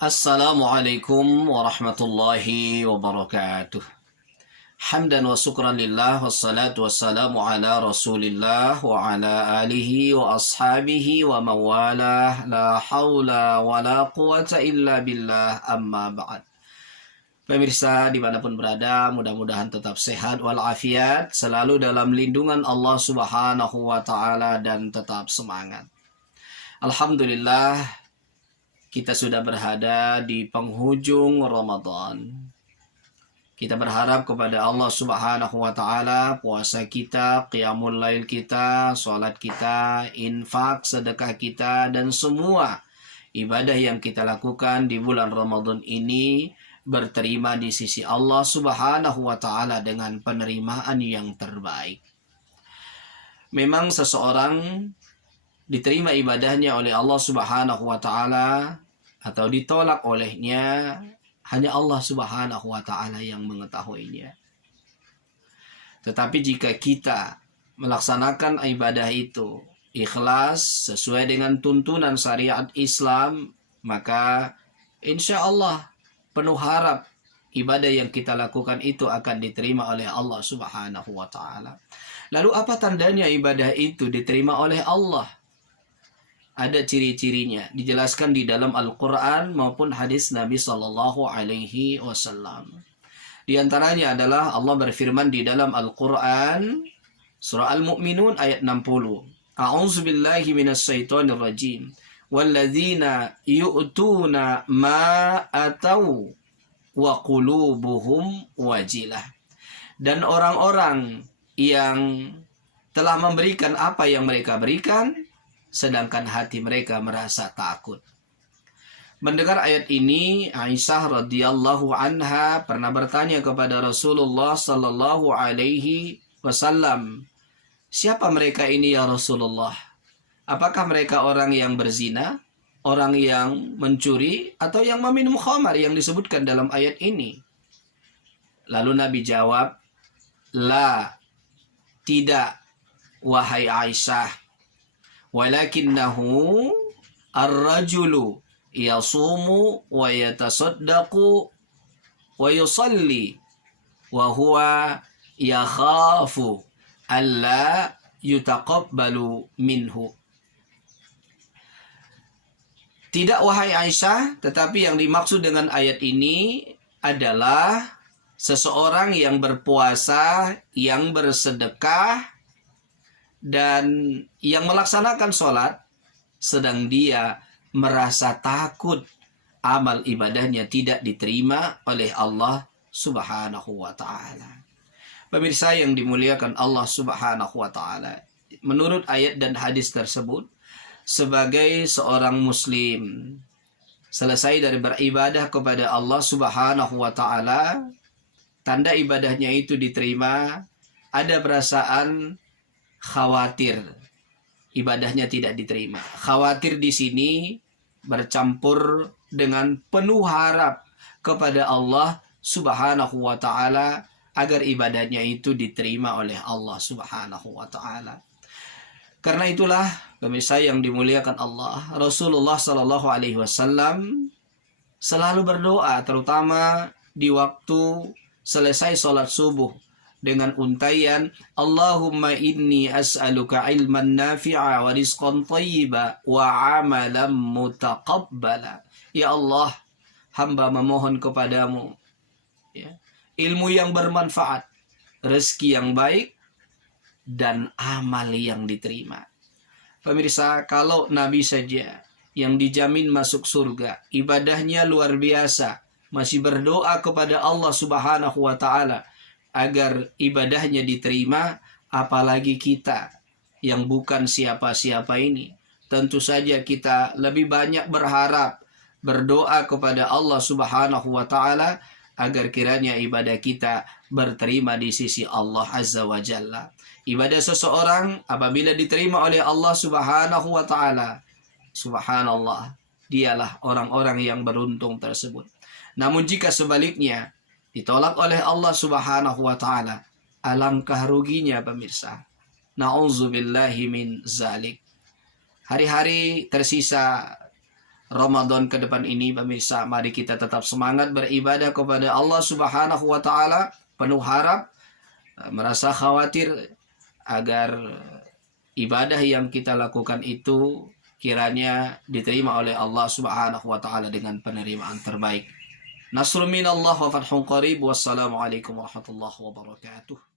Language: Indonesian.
Assalamualaikum warahmatullahi wabarakatuh. Hamdan wa syukran lillah wassalatu wassalamu ala rasulillah wa ala alihi wa ashabihi wa mawalah la hawla wa la quwata illa billah amma ba'd. Pemirsa dimanapun berada, mudah-mudahan tetap sehat walafiat, selalu dalam lindungan Allah subhanahu wa ta'ala dan tetap semangat. Alhamdulillah, kita sudah berada di penghujung Ramadan. Kita berharap kepada Allah subhanahu wa ta'ala, puasa kita, qiyamul lail kita, sholat kita, infak, sedekah kita, dan semua ibadah yang kita lakukan di bulan Ramadan ini berterima di sisi Allah subhanahu wa ta'ala dengan penerimaan yang terbaik. Memang seseorang diterima ibadahnya oleh Allah subhanahu wa ta'ala atau ditolak olehnya, hanya Allah subhanahu wa ta'ala yang mengetahuinya. Tetapi jika kita melaksanakan ibadah itu ikhlas sesuai dengan tuntunan syariat Islam, maka insya Allah penuh harap ibadah yang kita lakukan itu akan diterima oleh Allah subhanahu wa ta'ala. Lalu apa tandanya ibadah itu diterima oleh Allah? Ada ciri-cirinya, dijelaskan di dalam Al-Quran maupun hadis Nabi Sallallahu Alaihi Wasallam. Di antaranya adalah Allah berfirman di dalam Al-Quran, surah Al-Mu'minun ayat 60. A'udzu billahi minas syaitonir rajim. Walladzina yu'tuna ma atau wa qulubuhum wajilah. Dan orang-orang yang telah memberikan apa yang mereka berikan, sedangkan hati mereka merasa takut. Mendengar ayat ini, Aisyah radhiyallahu anha pernah bertanya kepada Rasulullah sallallahu alaihi wasallam, "Siapa mereka ini ya Rasulullah? Apakah mereka orang yang berzina, orang yang mencuri, atau yang meminum khamar yang disebutkan dalam ayat ini?" Lalu Nabi jawab, "La, tidak, wahai Aisyah. Walakinnahu ar-rajulu yasumu wa yatasaddaqu wa yusalli wa huwa yakhafu alla yutaqabbalu minhu." Tidak wahai Aisyah, tetapi yang dimaksud dengan ayat ini adalah seseorang yang berpuasa, yang bersedekah, dan yang melaksanakan sholat, sedang dia merasa takut amal ibadahnya tidak diterima oleh Allah subhanahu wa ta'ala. Pemirsa yang dimuliakan Allah subhanahu wa ta'ala, menurut ayat dan hadis tersebut, sebagai seorang muslim, selesai dari beribadah kepada Allah subhanahu wa ta'ala, tanda ibadahnya itu diterima, ada perasaan khawatir ibadahnya tidak diterima. Khawatir di sini bercampur dengan penuh harap kepada Allah subhanahu wa ta'ala agar ibadahnya itu diterima oleh Allah subhanahu wa ta'ala. Karena itulah, pemirsa yang dimuliakan Allah, Rasulullah sallallahu alaihi wasallam selalu berdoa, terutama di waktu selesai sholat subuh, dengan untaian, Allahumma inni as'aluka ilman nafi'a wa rizqan thayyiba wa amalan mutaqabbala. Ya Allah, hamba memohon kepadamu, ya, ilmu yang bermanfaat, rezeki yang baik, dan amal yang diterima. Pemirsa, kalau Nabi saja yang dijamin masuk surga, ibadahnya luar biasa, masih berdoa kepada Allah subhanahu wa ta'ala agar ibadahnya diterima, apalagi kita yang bukan siapa-siapa ini. Tentu saja kita lebih banyak berharap, berdoa kepada Allah subhanahu wa ta'ala agar kiranya ibadah kita berterima di sisi Allah azza wa jalla. Ibadah seseorang apabila diterima oleh Allah subhanahu wa ta'ala, subhanallah, dialah orang-orang yang beruntung tersebut. Namun jika sebaliknya ditolak oleh Allah subhanahu wa ta'ala, alangkah ruginya pemirsa. Na'udzubillahi min zalik. Hari-hari tersisa Ramadan ke depan ini, pemirsa, mari kita tetap semangat beribadah kepada Allah Subhanahu wa taala, penuh harap, merasa khawatir agar ibadah yang kita lakukan itu kiranya diterima oleh Allah Subhanahu wa taala dengan penerimaan terbaik. Nasrun minallah wa fathun qarib. Wassalamualaikum warahmatullahi wabarakatuh.